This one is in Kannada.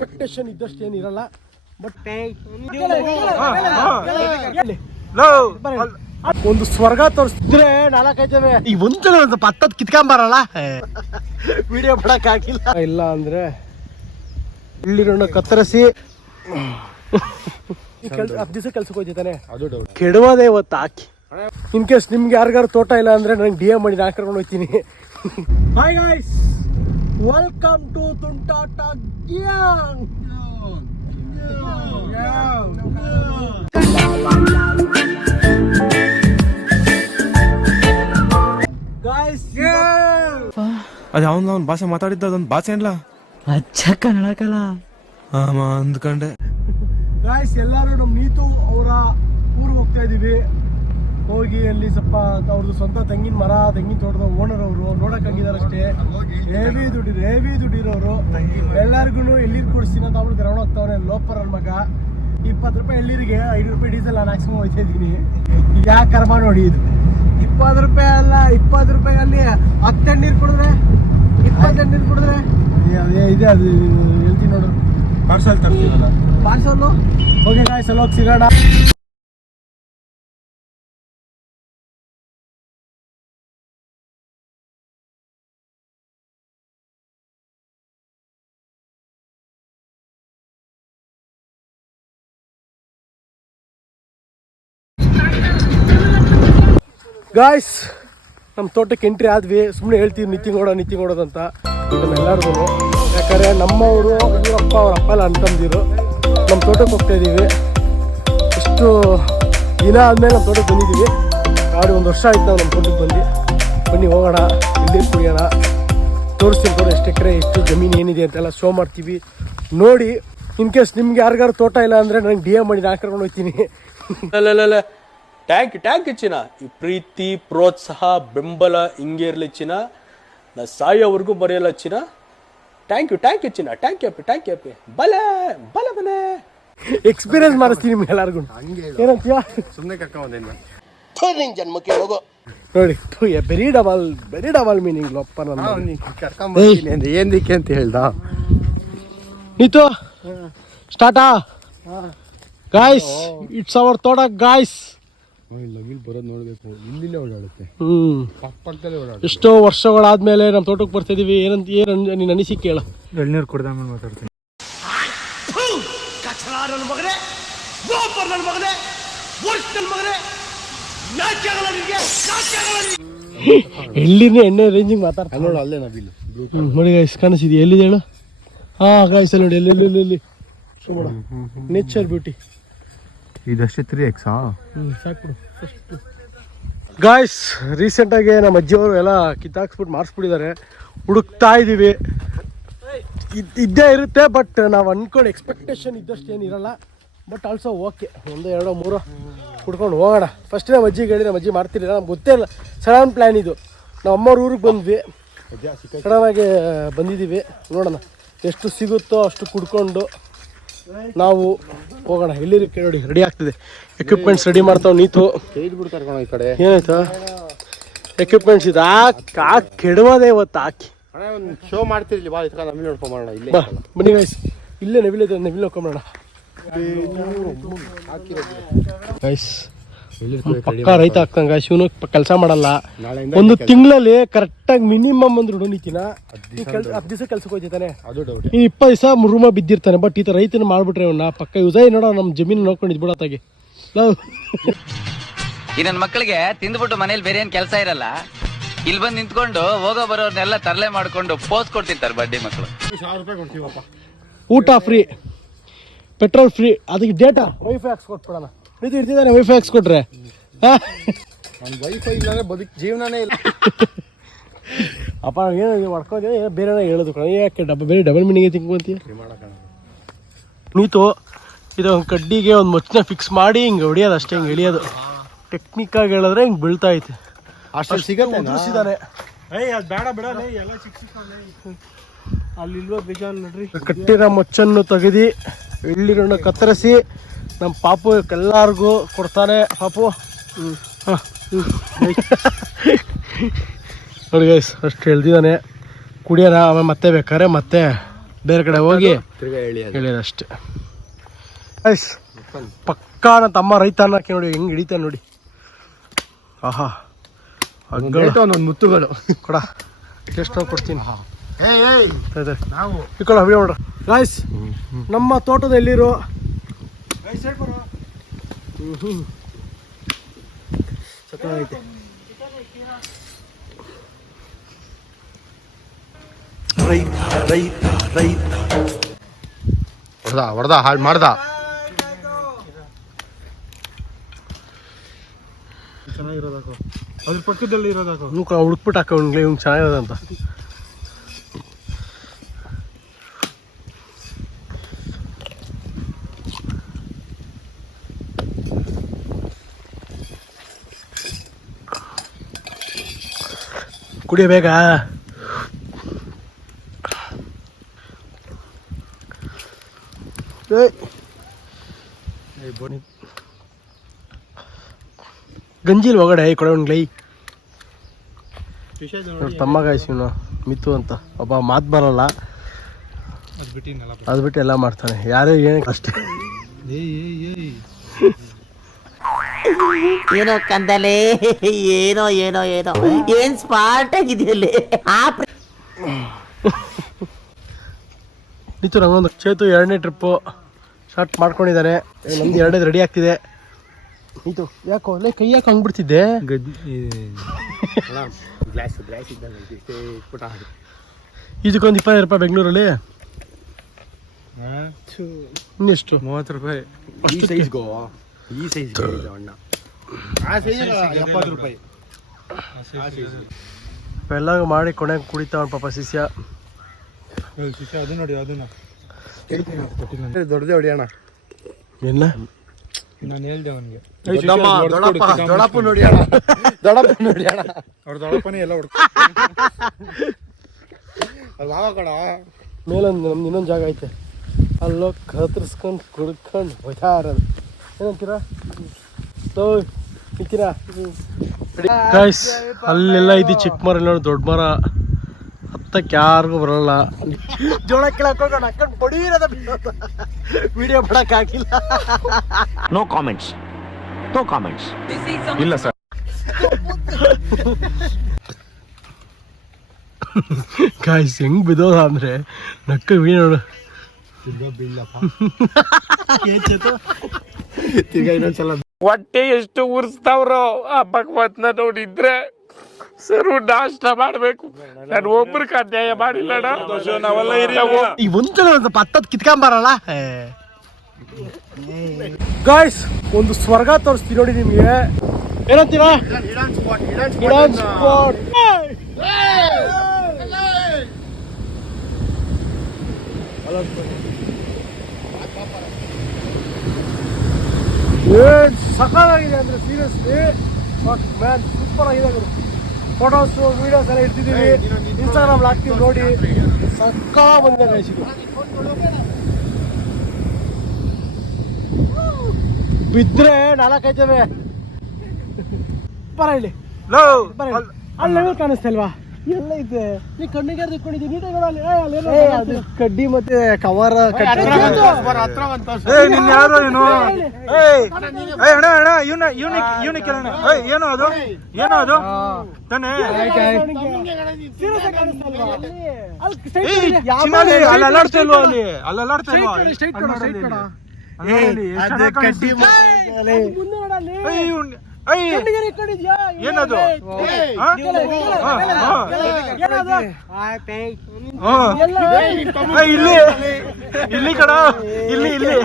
ಎಕ್ಸ್ಪೆಕ್ಟೇಷನ್ ಇದ್ದಷ್ಟು ಏನಿರಲ್ಲ. ಬಟ್ ಒಂದು ಸ್ವರ್ಗ ತೋರಿಸಿದ್ರೆ 4-5 ಜನ ಈ ಒಂದ್ಸಲ ಒಂದು 10 ಕಿತ್ಕೊಂಬರಲ್ಲ ವಿಡಿಯೋ ಮಾಡಕ್ ಆಗಿಲ್ಲ. ಇಲ್ಲ ಅಂದ್ರೆ ಇಲ್ಲಿರೋಣ ಕತ್ತರಿಸಿ 10 ದಿವಸ ಕೆಲ್ಸಕ್ಕೆ ಹೋಗ್ತಾನೆ. ಅದು ಕೆಡವದೇ ಇವತ್ತು ಹಾಕಿ. ಇನ್ ಕೇಸ್ ನಿಮ್ಗೆ ಯಾರಿಗಾರು ತೋಟ ಇಲ್ಲ ಅಂದ್ರೆ ನಂಗೆ DM ಮಾಡಿ ನಾನು ಕರ್ಕೊಂಡು ಹೋಗ್ತೀನಿ. Hi guys, welcome to Tuntata gang. Guys ಅದು ಅವ್ನ ಭಾಷೆ ಮಾತಾಡಿದ್ದ ಅದೊಂದು ಭಾಷೆ ಅಲ್ಲ, ಅಚ್ಚ ಕನ್ನಡಕಲ್ಲ ಅಂದ್ಕೊಂಡೆ. ಗಾಯ್ಸ್ ಎಲ್ಲರೂ ನಮ್ಮ ನೀತು ಅವರ ಊರಿಗೆ ಹೋಗ್ತಾ ಇದೀವಿ. ಹೋಗಿ ಅಲ್ಲಿ ಸ್ವಲ್ಪ ಅವ್ರದ್ದು ಸ್ವಂತ ತೆಂಗಿನ ತೋಟದ ಓನರ್ ಅವರು ನೋಡಕ್ಕಾಗಿದ್ದಾರೆ ಅಷ್ಟೇ. ಹೆವಿ ದುಡ್ಡಿರೋರು. ಎಲ್ಲರಿಗೂ ಎಳ್ಳೀರು ಕೊಡಿಸ್ತೀನಿ ಅಂತ ಅವ್ರು ಗ್ರೌಂಡ್ ಹೋಗ್ತಾವ್ರೆ. ಲೋಪರ್ ನನ್ನ ಮಗ 20 ರೂಪಾಯಿ ಎಳ್ಳೀರಿಗೆ 5 ರೂಪಾಯಿ ಡೀಸೆಲ್ ನಾನು ಮ್ಯಾಕ್ಸಿಮಮ್ ಹೋಗ್ತಾ ಇದ್ದೀನಿ. ಈಗ ಯಾಕೆ ಕರ್ಮ ನೋಡಿ, ಇದು 20 ರೂಪಾಯಿ ಅಲ್ಲ, 20 ರೂಪಾಯಿಗಲ್ಲಿ 10 ಎಣ್ಣೀರು ಕುಡಿದ್ರೆ 20 ಎಣ್ಣೀರು ಕುಡಿದ್ರೆ ಅದೇ ಇದೆ. ಅದು ಹೇಳ್ತೀನಿ ನೋಡು, ಪಾರ್ಸಲ್ ತರ್ತೀವಲ್ಲ, ಪಾರ್ಸಲ್ಲು. ಓಕೆ ಗಾಯ್ಸ್, ಅಲ್ಲಿ ಹೋಗಿ ಸಿಗೋಣ. ಗಾಯ್ಸ್, ನಮ್ಮ ತೋಟಕ್ಕೆ ಎಂಟ್ರಿ ಆದ್ವಿ. ಸುಮ್ಮನೆ ಹೇಳ್ತೀವಿ ನಿತ್ಯಂಗೋಡೋದಂತ ನಮ್ಮೆಲ್ಲರಿಗೂ. ಯಾಕಂದರೆ ನಮ್ಮವರು ಇವರಪ್ಪ ಅವರಪ್ಪ ಎಲ್ಲ ಅನ್ಕೊಂಡಿರು ನಮ್ಮ ತೋಟಕ್ಕೆ ಹೋಗ್ತಾ ಇದ್ದೀವಿ. ಇಷ್ಟು ದಿನ ಆದಮೇಲೆ ನಮ್ಮ ತೋಟಕ್ಕೆ ಬಂದಿದ್ದೀವಿ. ಗಾಡಿ 1 ವರ್ಷ ಆಯ್ತು ನಾವು ನಮ್ಮ ತೋಟಕ್ಕೆ ಬನ್ನಿ ಹೋಗೋಣ, ಇಲ್ಲಿ ಕುಡಿಯೋಣ, ತೋರಿಸ್ತೀನಿ ತೋಟ ಎಷ್ಟು ಎಕರೆ ಎಷ್ಟು ಜಮೀನು ಏನಿದೆ ಅಂತೆಲ್ಲ ಶೋ ಮಾಡ್ತೀವಿ ನೋಡಿ. ಇನ್ ಕೇಸ್ ನಿಮ್ಗೆ ಯಾರಿಗಾರು ತೋಟ ಇಲ್ಲ ಅಂದರೆ ನನಗೆ DM ಮಾಡಿ ನಾನು ಕರ್ಕೊಂಡು ಹೋಗ್ತೀನಿ. ಟ್ಯಾಂಕ್ ಚಿನ್ನ. ಈ ಪ್ರೀತಿ ಪ್ರೋತ್ಸಾಹ ಬೆಂಬಲ ಹಿಂಗೆ ಇರಲಿ ಚಿನ್ನ. ನಾ ಸಾಯೋವರೆಗೂ ಮರೆಯಲ್ಲ ಚಿನ್ನ. ಥ್ಯಾಂಕ್ ಯು ಚಿನ್ನ. ಟ್ಯಾಂಕ್ ಯು ಬಲೆ ಎಕ್ಸ್ಪೀರಿಯನ್ಸ್ ಮಾಡಿಸ್ತೀನಿ ನಿಮ್ಗೆಲ್ಲರಿಗೂ. ಏನಂತೀಯ? ಸುಮ್ಮನೆ ಕರ್ಕೊಂಡ್ ಜನ್ಮಕ್ಕೆ ಹೋಗೋ ನೋಡಿ. ವೆರಿ ಡಬಲ್ ಮೀನಿಂಗ್ ಲೊಪ್ಪ. ಕರ್ಕೊಂಡ್ ಏನಕ್ಕೆ ಅಂತ ಹೇಳ್ದ ನೀತು. ಸ್ಟಾರ್ಟಾ ಗಾಯ್ಸ್, ಇಟ್ಸ್ ಅವರ್ ತೋಟ ಗಾಯ್ಸ್. ಬರೋದು ನೋಡ್ಬೇಕು, ಇಲ್ಲಿಲ್ಲೇ ಓಡಾಡುತ್ತೆ. ಪಕ್ಕದಲ್ಲೇ ಓಡಾಡುತ್ತೆ. ಎಷ್ಟೋ ವರ್ಷಗಳಾದ್ಮೇಲೆ ನಮ್ಮ ತೋಟಕ್ಕೆ ಬರ್ತಾ ಇದೀವಿ. ಏನು ನೀನು ಅನಿಸಿಕೆ ಹೇಳ. ಎಳ್ನೀರು ಕುಡ್ದಾಮೇಲೆ ಮಾತಾಡ್ತೀನಿ. ಎಳ್ಳಿನ ಎಣ್ಣೆ ರೇಂಜಿಂಗ್ ಮಾತಾಡ್ತಾ ನೋಡು, ಅಲ್ಲೇ ನವಿಲು ನೋಡಿ ಗಾಯ್ಸ್, ಕಾಣಿಸಿದ್ಯಾ? ಎಲ್ಲಿದೆ ಹೇಳು? ಗಾಯ್ಸ್ ಅಲ್ಲಿ ನೋಡಿ, ಎಲ್ಲಿ ಸುಮ್ಮಡ ನೇಚರ್ ಬ್ಯೂಟಿ. ಇದಷ್ಟೇ 3x ಸಾಕು. ಗಾಯ್ಸ್, ರೀಸೆಂಟಾಗಿ ನಮ್ಮ ಅಜ್ಜಿಯವರು ಎಲ್ಲ ಕಿತ್ತಾಕ್ಸ್ಬಿಟ್ಟು ಮಾಡಿಸ್ಬಿಟ್ಟಿದ್ದಾರೆ. ಹುಡುಕ್ತಾ ಇದ್ದೀವಿ. ಇದ್ದೇ ಇರುತ್ತೆ, ಬಟ್ ನಾವು ಅಂದ್ಕೊಂಡು ಎಕ್ಸ್ಪೆಕ್ಟೇಷನ್ ಇದ್ದಷ್ಟು ಏನಿರಲ್ಲ. ಬಟ್ ಆಲ್ಸೋ ಓಕೆ, 1, 2, 3 ಕುಡ್ಕೊಂಡು ಹೋಗೋಣ. ಫಸ್ಟ್ ನಮ್ಮ ಅಜ್ಜಿಗೆ ಹೇಳಿ, ನಮ್ಮ ಅಜ್ಜಿ ಮಾಡ್ತಿರಲಿಲ್ಲ, ನಮ್ಗೆ ಗೊತ್ತೇ ಇಲ್ಲ. ಸಡನ್ ಪ್ಲ್ಯಾನ್ ಇದು. ನಾವು ಅಮ್ಮವ್ರ ಊರಿಗೆ ಬಂದ್ವಿ, ಸಡನ್ನಾಗಿ ಬಂದಿದ್ದೀವಿ. ನೋಡೋಣ ಎಷ್ಟು ಸಿಗುತ್ತೋ ಅಷ್ಟು ಕುಡ್ಕೊಂಡು ನಾವು ಹೋಗೋಣ. ಎಲ್ಲಿರಕ್ಕೆ ನೋಡಿ ರೆಡಿ ಆಗ್ತಿದೆ. ಎಕ್ವಿಪ್ಮೆಂಟ್ಸ್ ರೆಡಿ ಮಾಡ್ತಾವೆ. ನೀತು ಕರ್ಕೊಂಡು ಈ ಕಡೆ ಏನಾಯ್ತು? ಎಕ್ವಿಪ್ಮೆಂಟ್ಸ್ ಇದು ಹಾಕಿ ಕೆಡವದೇ ಇವತ್ತು ಹಾಕಿ. ಒಂದು ಶೋ ಮಾಡ್ತಿರ್ಲಿ, ಬಾ ಇಟ್ಕೊಂಡು ನವಿಲು ನೋಡ್ಕೊಂಬೋಣ. ಇಲ್ಲೇ ಬನ್ನಿ ಗಾಯ್ಸ್, ಇಲ್ಲೇ ನವಿಲು ನೋಡ್ಕೊಂಬೋಣ ಗೈಸ್. ಪಕ್ಕ ರೈತ ಆಗ್ತಂಗ ಶಿವನು ಕೆಲಸ ಮಾಡಲ್ಲ. ಒಂದು ತಿಂಗಳಲ್ಲಿ ಕರೆಕ್ಟಾಗಿ ಮಿನಿಮಮ್ ಅಂದ್ರೆ ನೀತಿನ 10 ದಿವಸ ಕೆಲ್ಸಕ್ಕೆ ಹೋಗ್ತಾನೆ. ಅದು ಡೌಟ್. 20 ದಿವಸ ರೂಮ ಬಿದ್ದಿರ್ತಾನೆ. ಬಟ್ ಈ ಥರ ರೈತನ ಮಾಡ್ಬಿಟ್ರೆ ಅವನ್ನ ಪಕ್ಕ ಯೂಸ್ ನೋಡೋ ನಮ್ಮ ಜಮೀನು ನೋಡ್ಕೊಂಡಿದ್ ಬಿಡತ್ತಾಗೆ. ಈ ನನ್ನ ಮಕ್ಕಳಿಗೆ ತಿಂದ್ಬಿಟ್ಟು ಮನೇಲಿ ಬೇರೆ ಏನ್ ಕೆಲಸ ಇರಲ್ಲ, ಇಲ್ಲಿ ಬಂದು ನಿಂತ್ಕೊಂಡು ಹೋಗೋ ಬರೋರ್ನೆಲ್ಲ ತರಲೆ ಮಾಡ್ಕೊಂಡು ಪೋಸ್ ಕೊಡ್ತಿರ್ತಾರೆ ಬಡ್ಡಿ ಮಕ್ಕಳು. 1000 ರೂಪಾಯಿ ಕೊಡ್ತೀವಪ್ಪ. ಊಟ ಫ್ರೀ, ಪೆಟ್ರೋಲ್ ಫ್ರೀ, ಅದಕ್ಕೆ ಡೇಟಾ ವೈಫೈ ಹಾಕ್ಸ್ಕೊಟ್ಬಿಡೋಣ. ಇದು ಇರ್ತಿದ್ದಾನೆ ವೈಫೈ ಹಾಕ್ಸ್ಕೊಟ್ರೆ. ವೈಫೈ ಇಲ್ಲಾಂದ್ರೆ ಬದುಕು ಜೀವನನೇ ಇಲ್ಲ. ಅಪ್ಪ ಏನು ಮಾಡ್ಕೋದೇ ಬೇರೆ ಹೇಳೋದು ಕಣ. ಯಾಕೆ ಬೇರೆ ಡಬಲ್ ಮೀನಿಂಗ್ ತಿಂಕೊಂತೀಯ? ನೀತು ಇದು ಒಂದು ಕಡ್ಡಿಗೆ ಒಂದು ಮಚ್ಚನ ಫಿಕ್ಸ್ ಮಾಡಿ ಹಿಂಗೆ ಹೊಡಿಯೋದು ಅಷ್ಟೇ. ಹಿಂಗೆ ಎಳಿಯೋದು ಟೆಕ್ನಿಕ್ಕಾಗಿ ಹೇಳಿದ್ರೆ ಹಿಂಗೆ ಬೀಳ್ತಾ ಐತೆ. ಅಷ್ಟು ಸಿಗತ್ತೆ. ಉದುರಿಸಿದ್ದಾನೆ. ಅಲ್ಲಿಲ್ವ ಬೇಜಾರು ನೋಡ್ರಿ. ಕಟ್ಟಿರೋ ಮೊಚ್ಚನ್ನು ತೆಗೆದು ಎಳ್ಳಿರನ್ನು ಕತ್ತರಿಸಿ ನಮ್ಮ ಪಾಪು ಎಲ್ಲರಿಗೂ ಕೊಡ್ತಾನೆ. ಪಾಪು ನೋಡಿ ಗೈಸ್, ಅಷ್ಟು ಎಳ್ದಿದ್ದಾನೆ. ಕುಡಿಯೋಣ, ಆಮೇಲೆ ಮತ್ತೆ ಬೇಕಾದ್ರೆ ಮತ್ತೆ ಬೇರೆ ಕಡೆ ಹೋಗಿ ಹೇಳಿರಷ್ಟೇ. ಐಸ್ ಪಕ್ಕಾ ನನ್ನ ತಮ್ಮ ರೈತ ಅನ್ನಕ್ಕೆ ನೋಡಿ ಹೆಂಗೆ ಹಿಡಿತಾನೆ ನೋಡಿ. ಆಹಾ ಒಂದೊಂದು ಮುತ್ತುಗಳು ಕೊಡ ಟೇಸ್ಟ್ ನಾವು ಕೊಡ್ತೀನಿ. ಈ ಕಡೆ ವಿಡಿಯೋ ಮಾಡ್ರ ಗಾಯ್ಸ್. ನಮ್ಮ ತೋಟದಲ್ಲಿರೋ ಚೆನ್ನಾಗೈತೆ. ಹೊಡೆದ ಹಾಳು ಮಾಡ್ದ. ಚೆನ್ನಾಗಿರೋದಾಕೋ ಅದ್ರ ಪಕ್ಕದಲ್ಲಿ ಇರೋದಾಕೋ ಹುಡುಕ್ಬಿಟ್ಟು ಹಾಕೋ ಅವ್ನಿಗೆ ಇವ್ನು ಚೆನ್ನಾಗಿರೋದಂತ. ಕುಡಿಯಬೇಕ ಗಂಜಿಲ್ ಒಗಡೆ ಕೊಡೋನ್ಗ್ಲೈ ತಮ್ಮ ಗಾಯ್ಸಿವ್ನು ಮಿತ್ತು ಅಂತ ಒಬ್ಬ ಮಾತು ಬರಲ್ಲ, ಅದು ಬಿಟ್ಟು ಎಲ್ಲ ಮಾಡ್ತಾನೆ. ಯಾರೇ ಏನಕ್ಕೆ ಅಷ್ಟೇ. ಏನೋ ಕಂದಲೆ, ಏನೋ ಏನೋ ಏನೋ ಏನ್ ಸ್ಪಾರ್ಟ್ ಆಗಿದೆಯಲ್ಲಿ. ನಿಂತು ನಂಗೊಂದು ಚೇತು 2ನೇ ಟ್ರಿಪ್ಪು ಸ್ಟಾರ್ಟ್ ಮಾಡ್ಕೊಂಡಿದ್ದಾನೆ. ನಮ್ದು 2ನೇದು ರೆಡಿ ಆಗ್ತಿದೆ. ಇದು ಯಾಕೋ ಅಲ್ಲೇ ಕೈ ಯಾಕೆ ಹಂಗ್ಬಿಡ್ತಿದ್ದೆ. ಇದಕ್ಕೊಂದು 25 ರೂಪಾಯಿ ಬೆಂಗಳೂರಲ್ಲಿ. ಇನ್ನೆಷ್ಟು 30 ರೂಪಾಯಿ. ಅಷ್ಟು ಸೈಜ್ಗೋ ಈ ಸೈಜ್ ಅಣ್ಣ. 70 ರೂಪಾಯಿ ಎಲ್ಲ ಮಾಡಿ ಕೊನೆಗೆ ಕುಡಿತಾವ ಪಾಪ ಶಿಷ್ಯ. ಅದು ನೋಡಿ ಅದನ್ನ ದೊಡ್ಡದೇ ಹೊಡಿಯೋಣ. ಎಲ್ಲ ನಾನು ಹೇಳ್ದೆ ಅವನಿಗೆ ದೊಡ್ಡಪ್ಪ ನೋಡಿ ಅಣ್ಣ, ದೊಡ್ಡಪ್ಪ ನೋಡಿ ಅಣ್ಣ. ಅವ್ರ ದೊಡ್ಡಪ್ಪನೇ ಎಲ್ಲ ಮೇಲೊಂದು ನಮ್ದು ಇನ್ನೊಂದು ಜಾಗ ಐತೆ, ಅಲ್ಲೋಗಿ ಕತ್ತರಿಸ್ಕೊಂಡು ಕುಡ್ಕೊಂಡು ಹೋಯ್ತಾ ಇರೋದು. ಏನಂತೀರಾ ನಿಂತೀರಾ ಗಾಯ್ಸ್? ಅಲ್ಲೆಲ್ಲ ಇದು ಚಿಕ್ಕ ಮರ, ನೋಡಿ ದೊಡ್ಡ ಮರ ಹತ್ತಕ್ಕೆ ಯಾರಿಗೂ ಬರಲ್ಲ. ಜೋಳ ಕೆಳಕೊಂಡು ಹಾಕೊಂಡು ಬಡೀರದ ವಿಡಿಯೋ ಮಾಡೋಕ್ಕಾಗಿಲ್ಲ. No comments, no comments. ಇಲ್ಲ ಸರ್. ಗಾಯ್ಸ್ ಹೆಂಗ್ ಬಿದ್ದೋದ ಅಂದ್ರೆ ನಕ್ಕ ನೋಡು. ಈಗ ಇನ್ನೊಂದ್ಸಲ ಹೊಟ್ಟೆ ಎಷ್ಟು ಉರ್ಸ್ತಾವ್ರೋ ಆ ಭಗವತ್ನ ನೋಡಿದ್ರೆ ಸರು ನಾಷ್ಟ ಮಾಡ್ಬೇಕು. ನಾನು ಒಬ್ರಿಗೆ ಅನ್ಯಾಯ ಮಾಡಿಲ್ಲಣ್ಣ. ಈ ಒಂದ್ಸಲ ಒಂದು ಪತ್ತದ್ ಕಿತ್ಕೊಂಬಾರಲ್ಲ. ಗಾಯ್ಸ್ ಒಂದು ಸ್ವರ್ಗ ತೋರಿಸ್ತೀನಿ ನೋಡಿ ನಿಮ್ಗೆ. ಏನಂತೀರಾ? Hidden spot. ಏನ್ ಸಕಾಲಾಗಿದೆ ಅಂದ್ರೆ ಸೀರಿಯಸ್ಲಿ ಮ್ಯಾನ್, ಸೂಪರ್ ಆಗಿದೆ. ಫೋಟೋಸು ವಿಡಿಯೋಸ್ ಎಲ್ಲ ಇಡ್ತಿದ್ದೀವಿ, ಇನ್ಸ್ಟಾಗ್ರಾಮ್ ಹಾಕ್ತೀವಿ ನೋಡಿ. ಸಕ್ಕಾ ಬಂದಿದೆ ಗೈಸ್. ಇದು ಬಿದ್ರೆ 4 ಐತವೆ. ಬರ ಇಲ್ಲಿ ಅಲ್ಲಿ ಲೆವೆಲ್ ಕಾಣಿಸ್ತಾ ಇಲ್ವಾ? ಎಲ್ಲ ಐತೆ. ನೀ ಕಣ್ಣಿಗೆ ಇಟ್ಕೊಂಡಿದ್ದೀನಿ ಅದು ಕಡ್ಡಿ ಮತ್ತೆ ಕವರ್ ಯಾರು ಏನು ಏನೋ ಅದು ಏನೋ ಅದು ತಾನೇ. ಅಲ್ಲಾಡ್ತಾ ಇಲ್ವಾ? ಅಲ್ಲಿ ಅಲ್ಲಾಡ್ತಾ ಇಲ್ವಾ? ಏನದು? ಇಲ್ಲಿ ಇಲ್ಲಿ ಕಡ ಇಲ್ಲಿ ಇಲ್ಲಿ